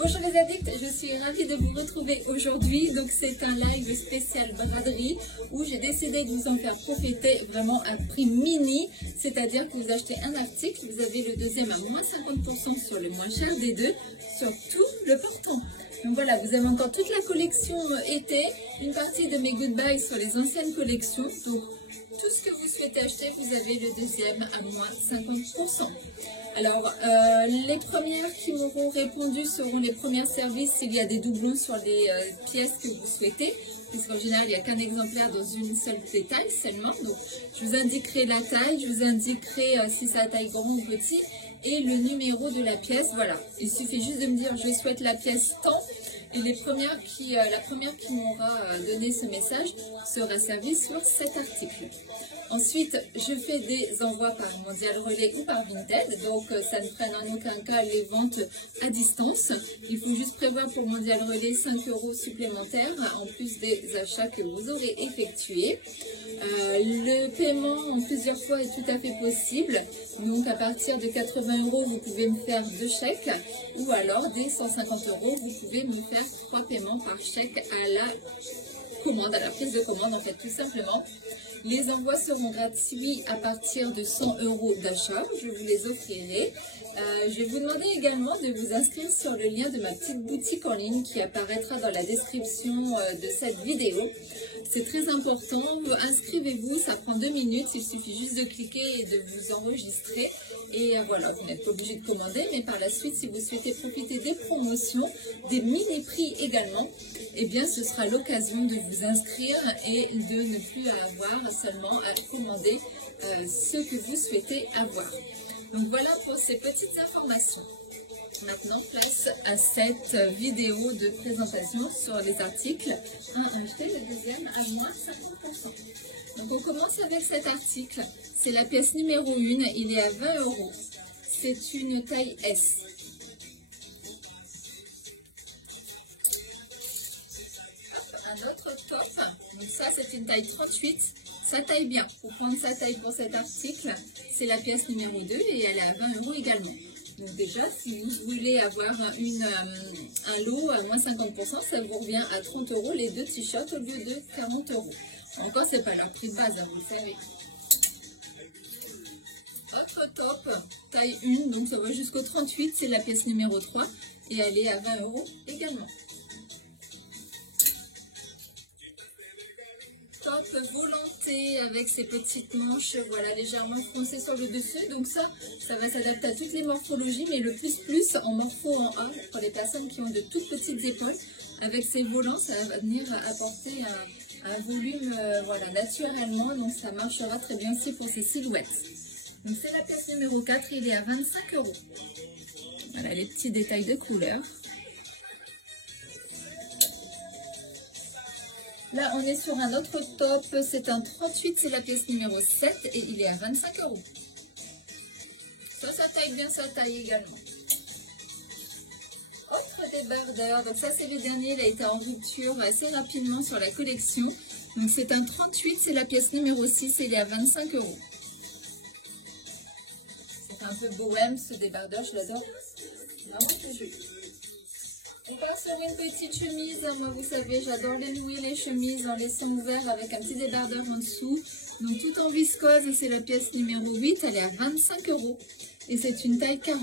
Bonjour les addicts, je suis ravie de vous retrouver aujourd'hui. Donc c'est un live spécial braderie où j'ai décidé de vous en faire profiter vraiment à prix mini. C'est-à-dire que vous achetez un article, vous avez le deuxième à moins 50% sur le moins cher des deux, sur tout le portant. Donc voilà, vous avez encore toute la collection été, une partie de mes goodbyes sur les anciennes collections. Donc tout ce que vous souhaitez acheter, vous avez le deuxième à moins 50%. Alors, les premières qui m'auront répondu seront les premiers services s'il y a des doublons sur les pièces que vous souhaitez, puisqu'en général, il n'y a qu'un exemplaire dans une seule détail seulement. Donc, je vous indiquerai la taille, je vous indiquerai si c'est à taille grand ou petit, et le numéro de la pièce. Voilà, il suffit juste de me dire je souhaite la pièce tant, et la première qui m'aura donné ce message sera servie sur cet article. Ensuite, je fais des envois par Mondial Relais ou par Vinted, donc ça ne freine en aucun cas les ventes à distance. Il faut juste prévoir pour Mondial Relais 5 € supplémentaires en plus des achats que vous aurez effectués. Le paiement en plusieurs fois est tout à fait possible, donc à partir de 80 €, vous pouvez me faire 2 chèques, ou alors dès 150 €, vous pouvez me faire 3 paiements par chèque à la commande, à la prise de commande en fait tout simplement. Les envois seront gratuits à partir de 100 € d'achat, je vous les offrirai. Je vais vous demander également de vous inscrire sur le lien de ma petite boutique en ligne qui apparaîtra dans la description de cette vidéo. C'est très important, inscrivez-vous, ça prend 2 minutes, il suffit juste de cliquer et de vous enregistrer. Et voilà, vous n'êtes pas obligé de commander, mais par la suite, si vous souhaitez profiter des promotions, des mini-prix également, eh bien ce sera l'occasion de vous inscrire et de ne plus avoir seulement à commander ce que vous souhaitez avoir. Donc voilà pour ces petites informations. Maintenant, place à cette vidéo de présentation sur les articles. Un acheté, le deuxième à moins 50%. Donc on commence avec cet article. C'est la pièce numéro 1, il est à 20 €. C'est une taille S. Un autre top, donc ça c'est une taille 38. Ça taille bien. Pour prendre sa taille pour cet article, c'est la pièce numéro 2 et elle est à 20 € également. Donc déjà, si vous voulez avoir un lot à moins 50%, ça vous revient à 30 € les deux t-shirts au lieu de 40 €. Encore, c'est pas leur prix de base, hein, vous le savez. Autre top, taille 1, donc ça va jusqu'au 38, c'est la pièce numéro 3 et elle est à 20 € également. Top volonté avec ses petites manches, voilà, légèrement froncées sur le dessus. Donc ça va s'adapter à toutes les morphologies, mais le plus en morpho en A pour les personnes qui ont de toutes petites épaules. Avec ces volants, ça va venir apporter un volume voilà, naturellement, donc ça marchera très bien aussi pour ces silhouettes. Donc c'est la pièce numéro 4, il est à 25 €. Voilà les petits détails de couleur. Là, on est sur un autre top, c'est un 38, c'est la pièce numéro 7 et il est à 25 €. Ça taille bien, ça taille également. Autre débardeur, donc ça c'est le dernier, il a été en rupture assez rapidement sur la collection. Donc c'est un 38, c'est la pièce numéro 6 et il est à 25 €. C'est un peu bohème ce débardeur, je l'adore. Vraiment très joli. On passe sur une petite chemise, moi vous savez j'adore les louer les chemises en laissant ouvert avec un petit débardeur en dessous. Donc tout en viscose et c'est la pièce numéro 8, elle est à 25 € et c'est une taille 40.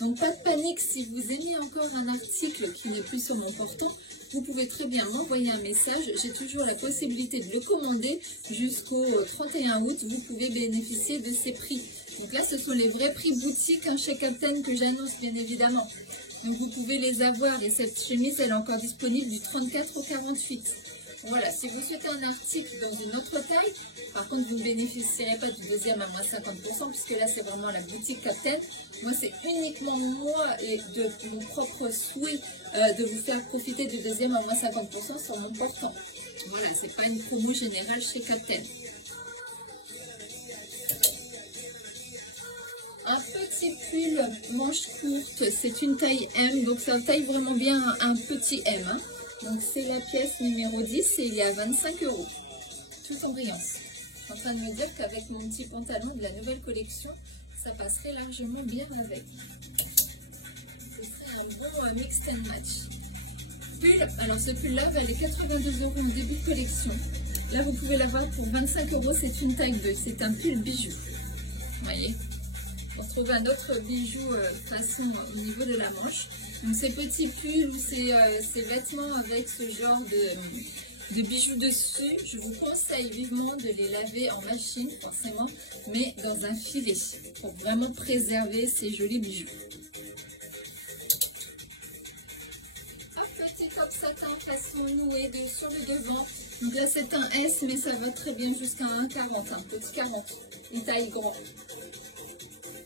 Donc pas de panique si vous aimez encore un article qui n'est plus sur mon portant, vous pouvez très bien m'envoyer un message, j'ai toujours la possibilité de le commander jusqu'au 31 août, vous pouvez bénéficier de ces prix. Donc là ce sont les vrais prix boutique chez Captain que j'annonce bien évidemment. Donc vous pouvez les avoir et cette chemise elle est encore disponible du 34 au 48. Voilà, si vous souhaitez un article dans une autre taille, par contre vous ne bénéficierez pas du deuxième à moins 50% puisque là c'est vraiment la boutique Captain. Moi c'est uniquement moi et de mon propre souhait de vous faire profiter du deuxième à moins 50% sur mon portant. Voilà, c'est pas une promo générale chez Captain. Un petit pull manche courte, c'est une taille M, donc ça taille vraiment bien un petit M. Hein. Donc c'est la pièce numéro 10 et il est à 25 €. Tout en brillance. Je suis en train de me dire qu'avec mon petit pantalon de la nouvelle collection, ça passerait largement bien avec. Ce serait un bon mix and match. Pull, alors ce pull-là valait 82 € en début de collection. Là, vous pouvez l'avoir pour 25 €, c'est une taille 2, c'est un pull bijou. Vous voyez, on retrouve un autre bijou façon au niveau de la manche. Donc ces petits pulls ou ces vêtements avec ce genre de bijoux dessus, je vous conseille vivement de les laver en machine, forcément, mais dans un filet, pour vraiment préserver ces jolis bijoux. Petit top satin façon nouée sur le devant. Donc là c'est un S, mais ça va très bien jusqu'à un 40, un petit 40, une taille grand.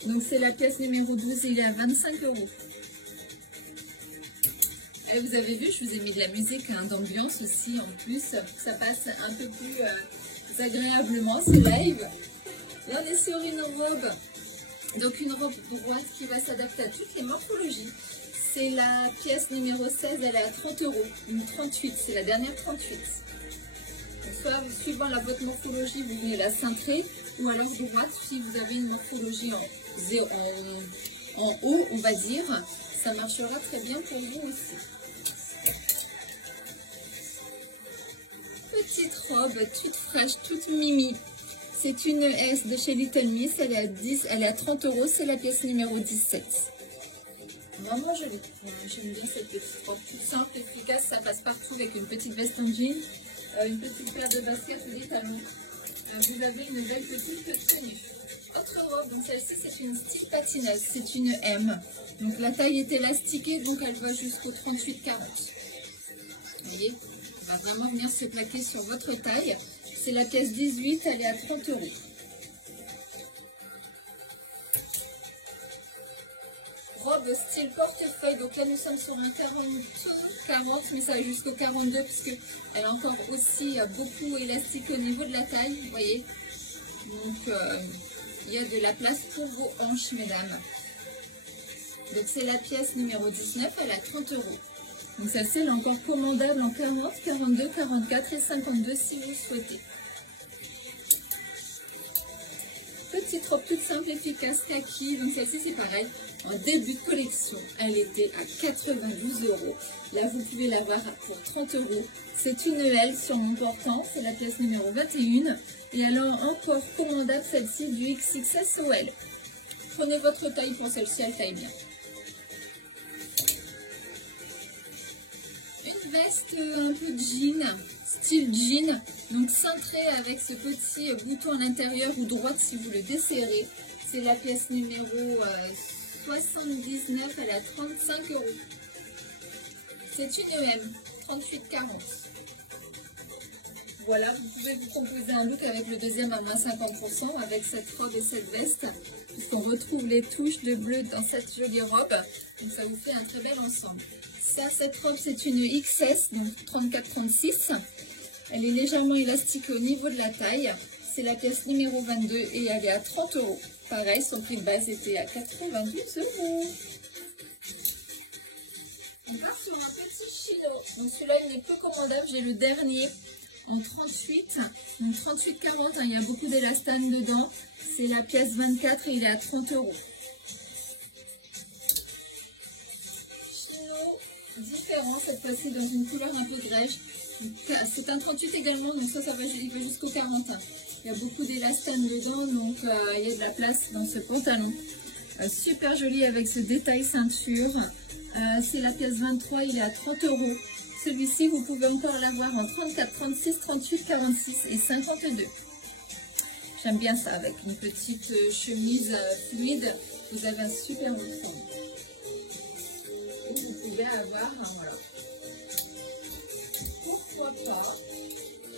Donc c'est la pièce numéro 12, il est à 25 €. Et vous avez vu, je vous ai mis de la musique d'ambiance aussi en plus, pour que ça passe un peu plus agréablement, c'est live. Là on est sur une robe, donc une robe droite qui va s'adapter à toutes les morphologies. C'est la pièce numéro 16, elle est à 30 €, une 38, c'est la dernière 38. Donc soit suivant votre morphologie, vous venez la cintrer, ou alors droite, si vous avez une morphologie en haut, on va dire, ça marchera très bien pour vous aussi. Petite robe, toute fraîche, toute mimi. C'est une S de chez Little Miss, elle est à 30 €, c'est la pièce numéro 17. Vraiment jolie. J'aime bien cette petite robe toute simple, efficace, ça passe partout avec une petite veste en jean, une petite paire de baskets ou des talons. Vous avez une belle petite tenue. Autre robe, donc celle-ci c'est une style patineuse, c'est une M. Donc la taille est élastiquée, donc elle va jusqu'au 38-40. Vous voyez, on va vraiment venir se plaquer sur votre taille. C'est la pièce 18, elle est à 30 €. Robe style portefeuille, donc là nous sommes sur un 40, mais ça va jusqu'au 42 puisque elle est encore aussi beaucoup élastique au niveau de la taille, vous voyez. Donc il y a de la place pour vos hanches, mesdames. Donc c'est la pièce numéro 19, elle est à 30 €. Donc celle-ci elle est encore commandable en 40, 42, 44 et 52 si vous souhaitez. Petite robe toute simple, efficace, kaki. Donc celle-ci c'est pareil, en début de collection, elle était à 92 €. Là vous pouvez l'avoir pour 30 €. C'est une L sur mon portant, c'est la pièce numéro 21. Et alors encore commandable celle-ci du XXSOL. Prenez votre taille pour celle-ci, elle taille bien. Une veste un peu jean, style jean, donc cintrée avec ce petit bouton à l'intérieur ou droite si vous le desserrez. C'est la pièce numéro 79, elle est à 35 €. C'est une EM, 38-40. Voilà, vous pouvez vous composer un look avec le deuxième à moins 50% avec cette robe et cette veste, puisqu'on retrouve les touches de bleu dans cette jolie robe. Donc ça vous fait un très bel ensemble. Ça, cette robe, c'est une XS, donc 34-36. Elle est légèrement élastique au niveau de la taille. C'est la pièce numéro 22 et elle est à 30 €. Pareil, son prix de base était à 92 €. On part sur un petit chino. Donc celui-là, il n'est plus commandable. J'ai le dernier en 38. Donc 38-40, il y a beaucoup d'élastane dedans. C'est la pièce 24 et il est à 30 €. Chino différent, cette fois-ci dans une couleur un peu grège. C'est un 38 également, donc ça il va jusqu'au 40. Il y a beaucoup d'élastane dedans, donc il y a de la place dans ce pantalon. Super joli avec ce détail ceinture. C'est la pièce 23, il est à 30 €. Celui-ci, vous pouvez encore l'avoir en 34, 36, 38, 46 et 52. J'aime bien ça, avec une petite chemise fluide. Vous avez un super look. Vous pouvez avoir, voilà. Pourquoi pas.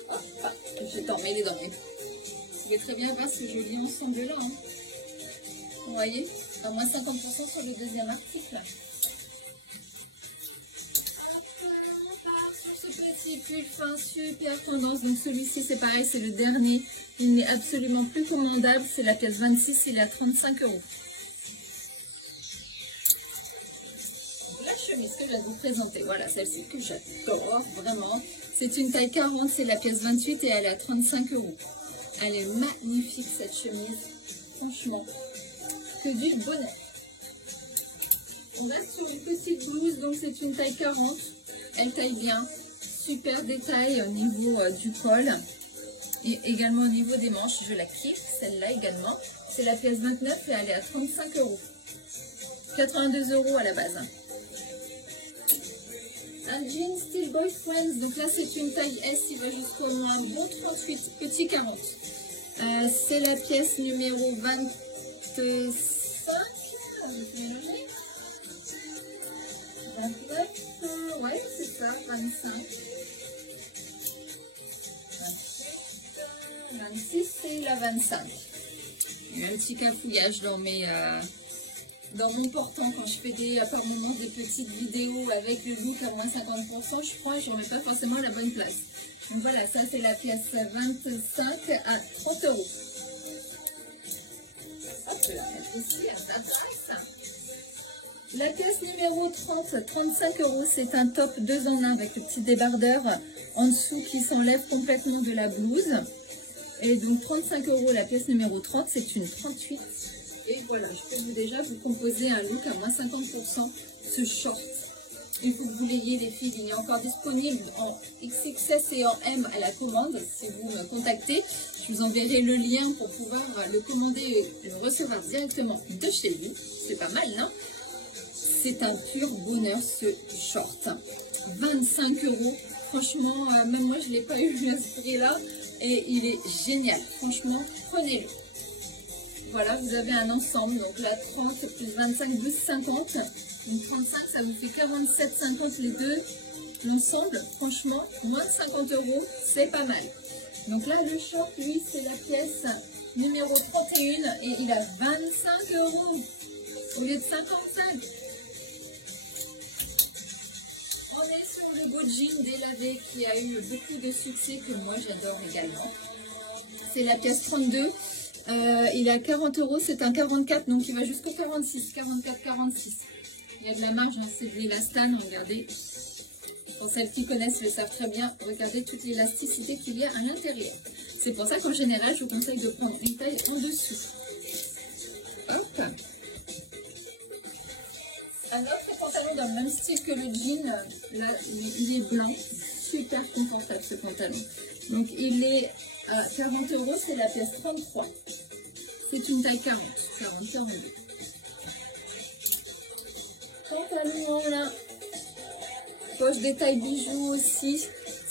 Hop, je vais t'emmêler dans mes... Vous pouvez très bien voir ce joli ensemble-là. Hein. Vous voyez, à moins 50% sur le deuxième article. Ce petit pull fin, super tendance. Donc celui-ci, c'est pareil, c'est le dernier. Il n'est absolument plus commandable. C'est la pièce 26, il est à 35 €. La chemise que je vais vous présenter, voilà, celle-ci que j'adore vraiment. C'est une taille 40, c'est la pièce 28 et elle est à 35 €. Elle est magnifique cette chemise. Franchement, que du bonheur. On reste sur une petite blouse, donc c'est une taille 40. Elle taille bien. Super détail au niveau du col. Et également au niveau des manches. Je la kiffe, celle-là également. C'est la pièce 29 et elle est à 35 €. 82 € à la base. Un jean Steel Boyfriends. Donc là, c'est une taille S. Il va jusqu'au bon 38, petit 40. C'est la pièce numéro 25. 29, ouais, c'est ça, 25. 26 et la 25. Il y a un petit cafouillage dans mon portant quand je fais par moments des petites vidéos avec le look à moins 50%. Je crois que je ne remets pas forcément la bonne place. Donc voilà, ça c'est la pièce 25 à 30 €. Hop, je vais la mettre ici à sa place. La pièce numéro 30, 35 €, c'est un top 2 en 1 avec le petit débardeur en dessous qui s'enlève complètement de la blouse. Et donc 35 € la pièce numéro 30, c'est une 38. Et voilà, je peux déjà vous composer un look à moins 50%, ce short. Il faut que vous l'ayez les filles, il est encore disponible en XXS et en M à la commande. Si vous me contactez, je vous enverrai le lien pour pouvoir le commander et le recevoir directement de chez vous. C'est pas mal, non? C'est un pur bonheur ce short. 25 €. Franchement, même moi je ne l'ai pas eu à ce prix-là. Et il est génial. Franchement, prenez-le. Voilà, vous avez un ensemble. Donc là, 30 plus 25, 12, 50. Donc 35, ça vous fait 47,50 les deux. L'ensemble, franchement, moins de 50 €, c'est pas mal. Donc là, le short, lui, c'est la pièce numéro 31 et il a 25 € au lieu de 55. On est sur le beau jean délavé qui a eu beaucoup de succès que moi j'adore également. C'est la pièce 32. Il est à 40 €, c'est un 44, donc il va jusqu'au 46, 44, 46. Il y a de la marge, hein, c'est de l'élastane, regardez. Pour celles qui connaissent le savent très bien, regardez toute l'élasticité qu'il y a à l'intérieur. C'est pour ça qu'en général, je vous conseille de prendre une taille en dessous. Hop. Un autre pantalon dans le même style que le jean, là il est blanc, super confortable ce pantalon. Donc il est à 40 €, c'est la pièce 33. C'est une taille 40, 42. Pantalon là, poche détail bijoux aussi,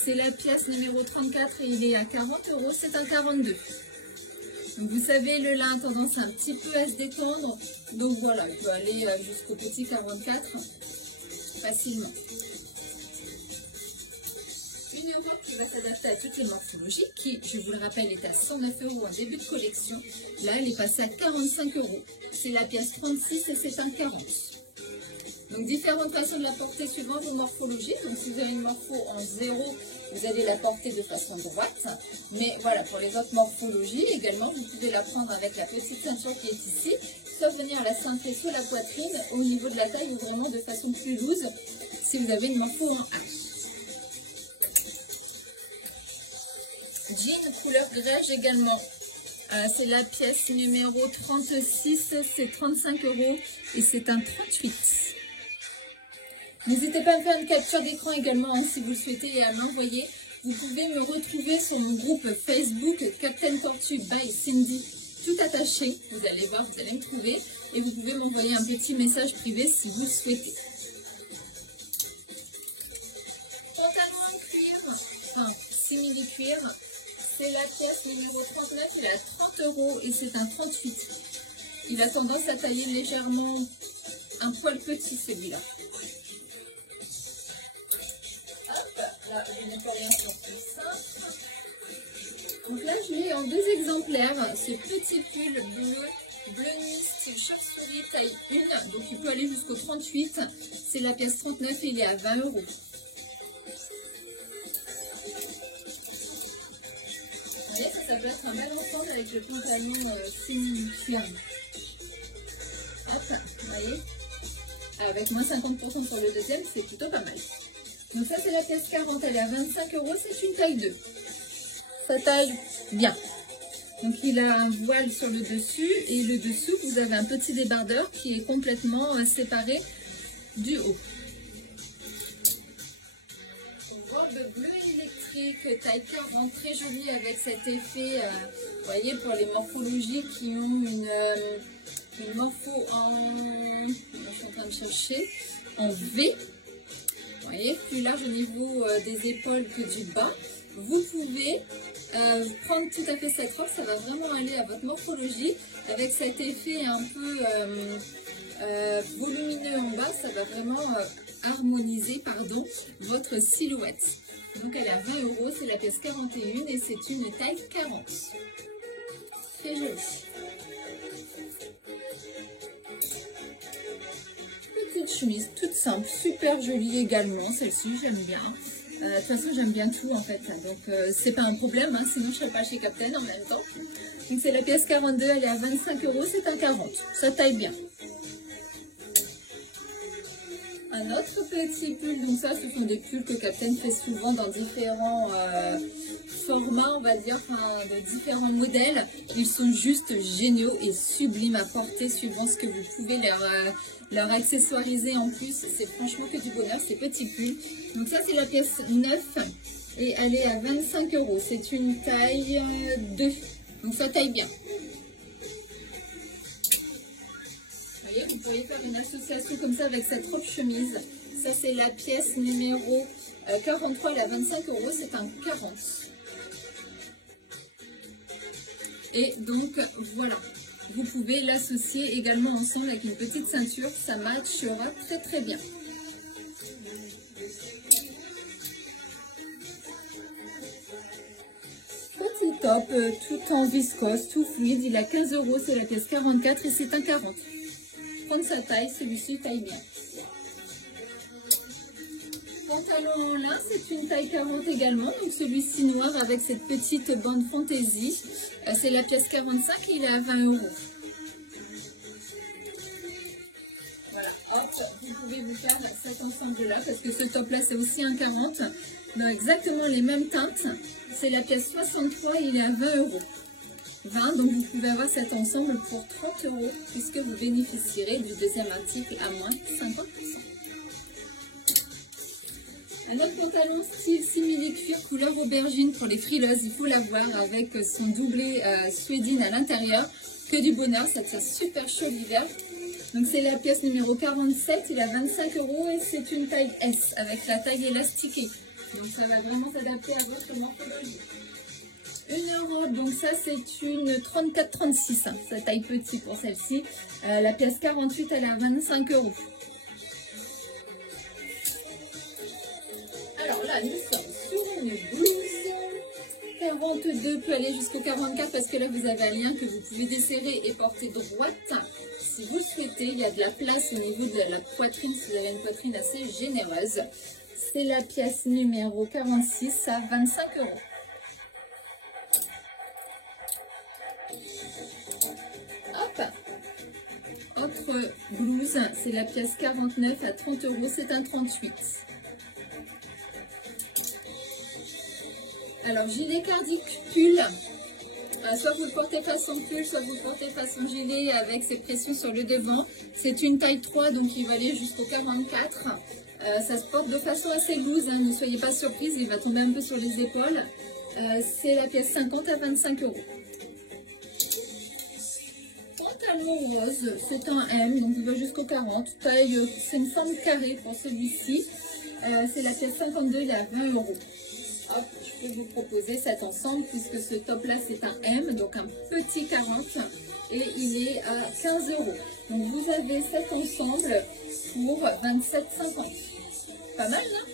c'est la pièce numéro 34 et il est à 40 €, c'est un 42. Donc vous savez, le lin a tendance un petit peu à se détendre. Donc voilà, il peut aller jusqu'au petit 44 facilement. Une robe qui va s'adapter à toutes les morphologies, qui, je vous le rappelle, est à 109 € en début de collection. Là, elle est passée à 45 €. C'est la pièce 36 et c'est un 40. Donc différentes façons de la porter suivant vos morphologies. Donc si vous avez une morpho en 0, vous allez la porter de façon droite. Mais voilà, pour les autres morphologies également, vous pouvez la prendre avec la petite ceinture qui est ici, soit venir la cintrer sur la poitrine au niveau de la taille ou vraiment de façon plus loose si vous avez une morpho en H. Jean couleur beige également. C'est la pièce numéro 36, c'est 35 € et c'est un 38. N'hésitez pas à me faire une capture d'écran également hein, si vous le souhaitez et à m'envoyer. Vous pouvez me retrouver sur mon groupe Facebook Captain Tortue by Cindy, tout attaché. Vous allez voir, vous allez me trouver et vous pouvez m'envoyer un petit message privé si vous le souhaitez. Pantalon en cuir, enfin simili-cuir, c'est la pièce numéro 39, il est à 30 € et c'est un 38. Il a tendance à tailler légèrement un poil petit celui-là. Là, je n'ai pas rien sur tout ça. Donc là, je l'ai en 2 exemplaires. Ce petit pull bleu nuit style chauve-souris taille 1. Donc il peut aller jusqu'au 38. C'est la pièce 39 et il est à 20 €. Vous voyez, ça peut être un bel ensemble avec le pantalon semi-cuir. Hop, vous voyez. Avec moins 50% sur le deuxième, c'est plutôt pas mal. Donc ça c'est la pièce 40, elle est à 25 €, c'est une taille 2. Ça taille bien. Donc il a un voile sur le dessus et le dessous vous avez un petit débardeur qui est complètement séparé du haut. Robe bleue électrique, taille 40, très jolie avec cet effet, vous voyez, pour les morphologies qui ont une morpho en, je suis en train de chercher, en V. Vous voyez, plus large au niveau des épaules que du bas. Vous pouvez prendre tout à fait cette robe, ça va vraiment aller à votre morphologie. Avec cet effet un peu volumineux en bas, ça va vraiment harmoniser votre silhouette. Donc elle est à 20 €, c'est la pièce 41 et c'est une taille 40. Très jolie. Petite chemise toute simple, super jolie également, celle-ci j'aime bien. De toute façon j'aime bien tout en fait, donc c'est pas un problème, hein, sinon je serais pas chez Captain en même temps. Donc c'est la pièce 42, elle est à 25 €, c'est un 40, ça taille bien. Un autre petit pull, donc ça ce sont des pulls que Captain fait souvent dans différents formats, on va dire, enfin de différents modèles. Ils sont juste géniaux et sublimes à porter suivant ce que vous pouvez leur accessoiriser en plus. C'est franchement que du bonheur ces petits pulls. Donc ça c'est la pièce 9 et elle est à 25 €. C'est une taille 2, donc ça taille bien. Vous pouvez faire une association comme ça avec cette robe chemise. Ça c'est la pièce numéro 43, elle est à 25 €, c'est un 40. Et donc voilà, vous pouvez l'associer également ensemble avec une petite ceinture, ça matchera très très bien. Petit top, tout en viscose, tout fluide, il a 15 €, c'est la pièce 44 et c'est un 40. Prendre sa taille, celui-ci taille bien. Pantalon en lin, c'est une taille 40 également, donc celui-ci noir avec cette petite bande fantaisie. C'est la pièce 45 et il est à 20 €. Voilà, hop, vous pouvez vous faire cet ensemble-là parce que ce top-là c'est aussi un 40. Donc exactement les mêmes teintes. C'est la pièce 63 et il est à 20 €. 20, donc vous pouvez avoir cet ensemble pour 30 € puisque vous bénéficierez du deuxième article à moins 50%. Un autre pantalon style simili-cuir couleur aubergine pour les frileuses, il faut l'avoir avec son doublé suédine à l'intérieur. Que du bonheur, ça tient super chaud l'hiver. Donc c'est la pièce numéro 47, il a 25 € et c'est une taille S avec la taille élastiquée. Donc ça va vraiment s'adapter à votre morphologie. Une robe, donc ça c'est une 34-36, hein, ça taille petit pour celle-ci. La pièce 48, elle est à 25 €. Alors là, nous sommes sur une blouse 42, peut aller jusqu'au 44 parce que là vous avez un lien que vous pouvez desserrer et porter droite. Si vous le souhaitez, il y a de la place au niveau de la poitrine, si vous avez une poitrine assez généreuse. C'est la pièce numéro 46 à 25 €. Hop, autre blouse, c'est la pièce 49 à 30 €, c'est un 38. Alors, gilet cardiaque pull, soit vous le portez façon pull, soit vous le portez façon gilet avec ses pressions sur le devant. C'est une taille 3, donc il va aller jusqu'au 44. Ça se porte de façon assez loose, hein, ne soyez pas surprise, il va tomber un peu sur les épaules. C'est la pièce 50 à 25 €. Pantalon rose, c'est un M, donc il va jusqu'au 40. Taille, c'est une forme carrée pour celui-ci. C'est la pièce 52, il est à 20 €. Hop, je peux vous proposer cet ensemble puisque ce top là c'est un M, donc un petit 40 et il est à 15 €. Donc vous avez cet ensemble pour 27,50. Pas mal, non?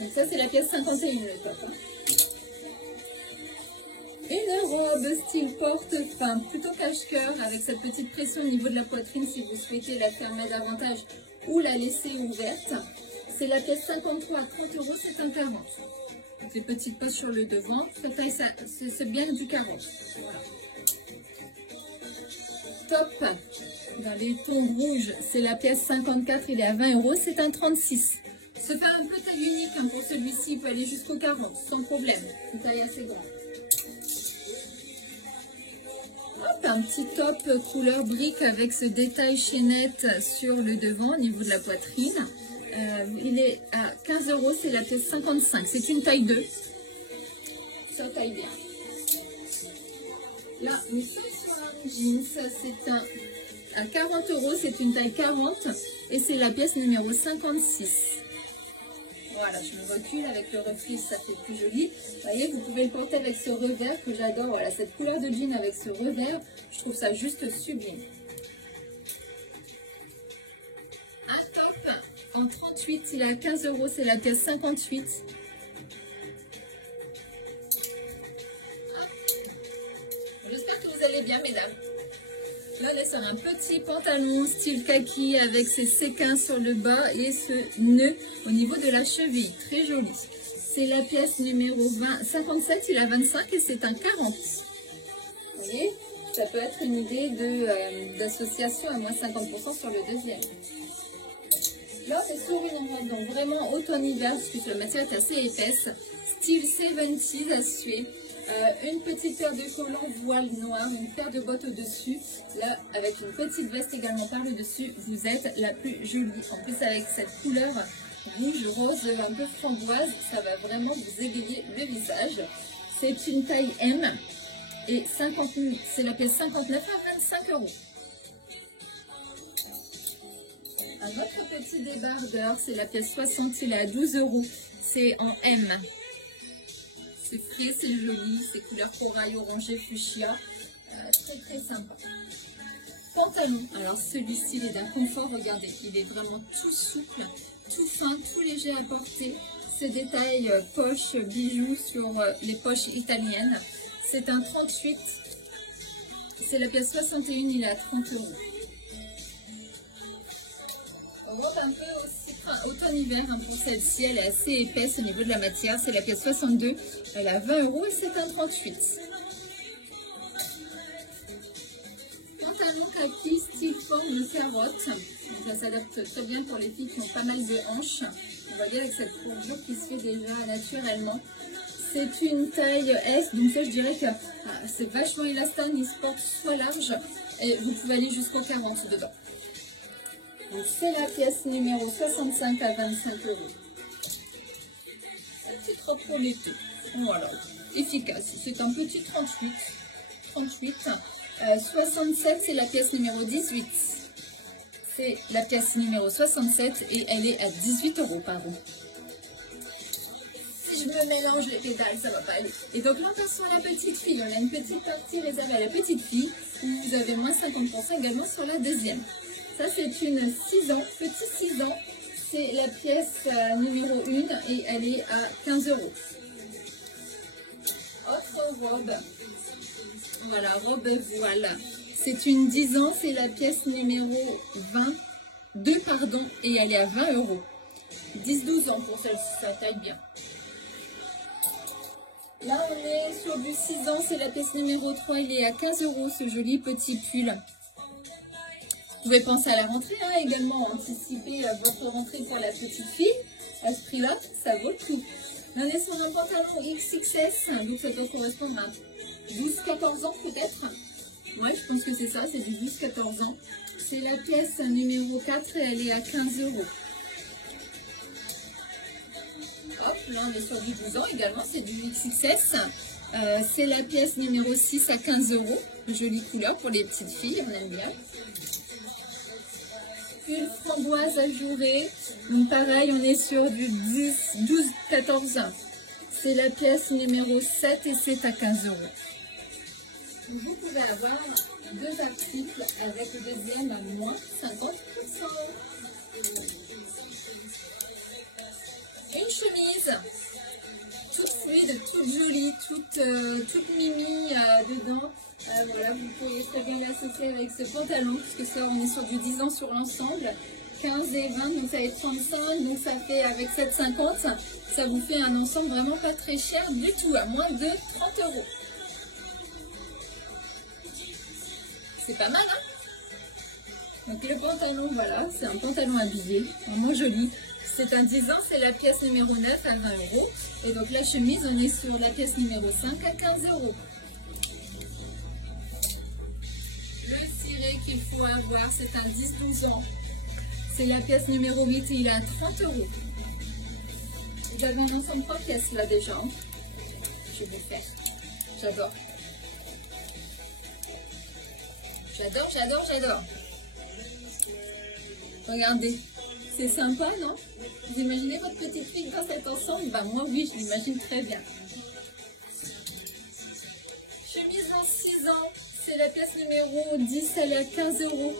Donc ça c'est la pièce 51 le top. Hein. Une robe style porte-fin, plutôt cache-cœur avec cette petite pression au niveau de la poitrine si vous souhaitez la fermer davantage ou la laisser ouverte. C'est la pièce 53 à 30 €, c'est un 40. Des petites poches sur le devant, c'est bien du 40. Voilà. Top, dans les tons rouges, c'est la pièce 54, il est à 20 €, c'est un 36. Se fait un peu taille unique hein, pour celui-ci, il peut aller jusqu'au 40, sans problème. Une taille assez grande. Hop. un petit top couleur brique avec ce détail chaînette sur le devant au niveau de la poitrine. Il est à 15 €, c'est la pièce 55. C'est une taille 2. Ça taille bien. Là, nous sommes sur un jeans. C'est à 40 €, c'est une taille 40 et c'est la pièce numéro 56. Voilà, je me recule avec le reflet, ça fait plus joli. Vous voyez, vous pouvez le porter avec ce revers que j'adore. Voilà, cette couleur de jean avec ce revers, je trouve ça juste sublime. Un top en 38, il est à 15 €, c'est la pièce 58. J'espère que vous allez bien, mesdames. Là, on est sur un petit pantalon style kaki avec ses séquins sur le bas et ce nœud au niveau de la cheville. Très joli. C'est la pièce numéro 57, il a 25 et c'est un 40. Vous voyez, ça peut être une idée d'association à moins 50% sur le deuxième. Là, c'est sur une robe, donc vraiment automne-hiver, puisque la matière est assez épaisse. Style 70 à suer. Une petite paire de collants voile noir, une paire de bottes au-dessus. Là, avec une petite veste également par le dessus, vous êtes la plus jolie. En plus, avec cette couleur rouge, rose, un peu framboise, ça va vraiment vous égayer le visage. C'est une taille M et c'est la pièce 59 à 25 €. Un autre petit débardeur, c'est la pièce 60, il est à 12 €. C'est en M. C'est frais, c'est joli, c'est couleur corail, orangé, fuchsia. Très très sympa. Pantalon, alors celui-ci il est d'un confort, regardez, il est vraiment tout souple, tout fin, tout léger à porter. Ces détails poches, bijoux sur les poches italiennes. C'est un 38, c'est la pièce 61, il est à 30 €. Robe un peu aussi automne-hiver pour celle-ci, elle est assez épaisse au niveau de la matière, c'est la pièce 62, elle a 20 € et c'est un 38. Pantalon kaki style forme de carotte, donc ça s'adapte très bien pour les filles qui ont pas mal de hanches. Vous voyez avec cette courbure qui se fait déjà naturellement. C'est une taille S, donc ça je dirais que c'est vachement élastane, il se porte soit large et vous pouvez aller jusqu'au 40 dedans. C'est la pièce numéro 65 à 25 €. La petite robe pour l'été. Voilà, efficace. C'est un petit 38. 67, c'est la pièce numéro 18. C'est la pièce numéro 67 et elle est à 18 €, pardon. Si je me mélange les pétales, ça va pas aller. Et donc là, on passe sur la petite fille. On a une petite partie réservée à la petite fille. Vous avez moins 50% également sur la deuxième. Ça, c'est une 6 ans, petit 6 ans. C'est la pièce numéro 1 et elle est à 15 €. Autre robe. Voilà, robe voile. C'est une 10 ans, c'est la pièce numéro 22, pardon, et elle est à 20 €. 10-12 ans pour celle-ci, ça taille bien. Là, on est sur du 6 ans, c'est la pièce numéro 3, il est à 15 €, ce joli petit pull. Vous pouvez penser à la rentrée, également anticiper votre rentrée pour la petite fille. À ce prix-là, ça vaut le coup. Là, on est sur un pantalon XXS, donc ça doit correspondre à 12-14 ans peut-être. Ouais, je pense que c'est ça, c'est du 12-14 ans. C'est la pièce numéro 4 et elle est à 15 €. Hop, là on est sur du 12 ans également, c'est du XXS. C'est la pièce numéro 6 à 15 €. Jolie couleur pour les petites filles, on aime bien. Pull framboise ajourée. Donc pareil, on est sur du 12-14 ans. C'est la pièce numéro 7 et c'est à 15 €. Vous pouvez avoir deux articles avec le deuxième à moins 50%. Une chemise toute fluide, toute jolie, toute mimi dedans. Voilà, vous pouvez très bien l'associer avec ce pantalon, puisque ça, on est sur du 10 ans sur l'ensemble. 15 et 20, donc ça fait 35, donc ça fait avec 7,50, ça vous fait un ensemble vraiment pas très cher du tout, à moins de 30 €. C'est pas mal, hein? Donc le pantalon, voilà, c'est un pantalon habillé, vraiment joli. C'est un 10 ans, c'est la pièce numéro 9 à 20 €. Et donc la chemise, on est sur la pièce numéro 5 à 15 €. Le ciré qu'il faut avoir, c'est un 10-12 ans. C'est la pièce numéro 8 et il est à 30 €. Vous avez un ensemble 3 pièces là déjà. Hein. Je vais faire. J'adore. J'adore, j'adore, j'adore. Regardez. C'est sympa, non? Vous imaginez votre petite fille dans cet ensemble? Bah moi oui, je l'imagine très bien. Chemise en 6 ans. C'est la pièce numéro 10, elle est à 15 €.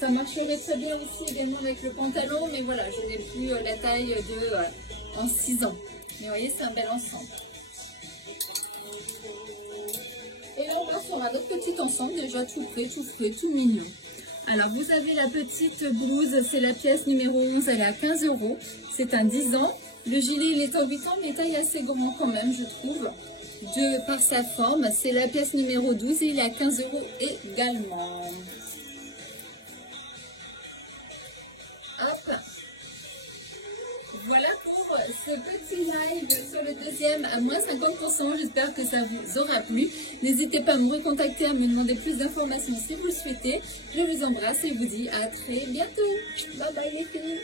Ça marcherait très bien aussi également avec le pantalon, mais voilà, je n'ai plus la taille de en 6 ans. Mais vous voyez, c'est un bel ensemble. Et là, on va sur un autre petit ensemble, déjà tout frais, tout mignon. Alors, vous avez la petite blouse, c'est la pièce numéro 11, elle est à 15 €. C'est un 10 ans. Le gilet, il est en 8 ans, mais taille assez grand quand même, je trouve. Par sa forme, c'est la pièce numéro 12 et il est à 15 € également. Hop. Voilà pour ce petit live sur le deuxième à moins 50%. J'espère que ça vous aura plu. N'hésitez pas à me recontacter, à me demander plus d'informations si vous le souhaitez. Je vous embrasse et vous dis à très bientôt. Bye bye les filles.